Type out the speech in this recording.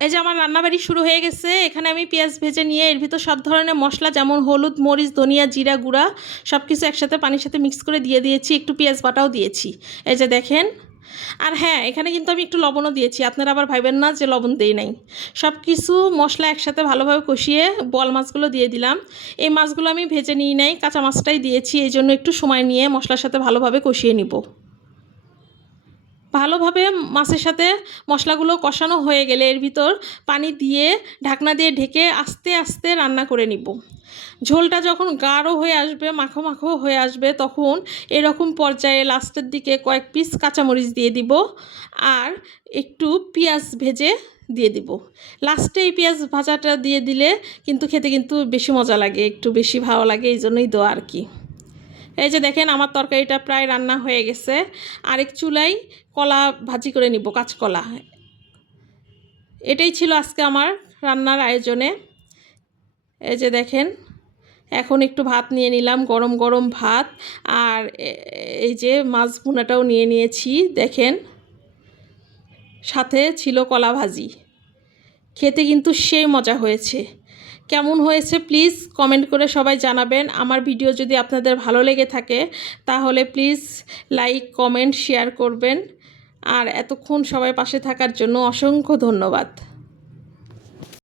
এই যে আমার রান্নাবাড়ি শুরু হয়ে গেছে, এখানে আমি পেঁয়াজ ভেজে নিয়ে, এর ভিতর সব ধরনের মশলা যেমন হলুদ, মরিচ, ধনিয়া, জিরা গুঁড়া সব কিছু একসাথে পানির সাথে মিক্স করে দিয়ে দিয়েছি, একটু পেঁয়াজ বাটাও দিয়েছি। এই যে দেখেন। আর হ্যাঁ এখানে কিন্তু আমি একটু লবণও দিয়েছি, আপনারা আবার ভাইবেন না যে লবণ দেই নাই। সব কিছু মশলা একসাথে ভালোভাবে কষিয়ে বল মাছগুলো দিয়ে দিলাম। এই মাছগুলো আমি ভেজে নিই নাই, কাঁচা মাছটাই দিয়েছি, এই জন্য একটু সময় নিয়ে মশলার সাথে ভালোভাবে কষিয়ে নিব। ভালোভাবে মাছের সাথে মশলাগুলো কষানো হয়ে গেলে এর ভিতর পানি দিয়ে ঢাকনা দিয়ে ঢেকে আস্তে আস্তে রান্না করে নিব। ঝোলটা যখন গাঢ় হয়ে আসবে, মাখো মাখো হয়ে আসবে, তখন এরকম পর্যায়ে লাস্টের দিকে কয়েক পিস কাঁচামরিচ দিয়ে দিব আর একটু পেঁয়াজ ভেজে দিয়ে দিব। লাস্টে এই পেঁয়াজ ভাজাটা দিয়ে দিলে কিন্তু খেতে কিন্তু বেশি মজা লাগে, একটু বেশি ভালো লাগে, এই জন্যই দেওয়া আর কি। এই যে দেখেন আমার তরকারিটা প্রায় রান্না হয়ে গেছে। আরেক চুলাই কলা ভাজি করে নিব, কাঁচকলা। এটাই ছিল আজকে আমার রান্নার আয়োজনে। এই যে দেখেন, এখন একটু ভাত নিয়ে নিলাম, গরম গরম ভাত। আর এই যে মাছ ভুনাটাও নিয়ে নিয়েছি, দেখেন। সাথে ছিল কলা ভাজি। খেতে কিন্তু সেই মজা হয়েছে। কেমন হয়েছে প্লিজ কমেন্ট করে সবাই জানাবেন। আমার ভিডিও যদি আপনাদের ভালো লেগে থাকে, তাহলে প্লিজ লাইক, কমেন্ট, শেয়ার করবেন। আর এতক্ষণ সবাই পাশে থাকার জন্য অসংখ্য ধন্যবাদ।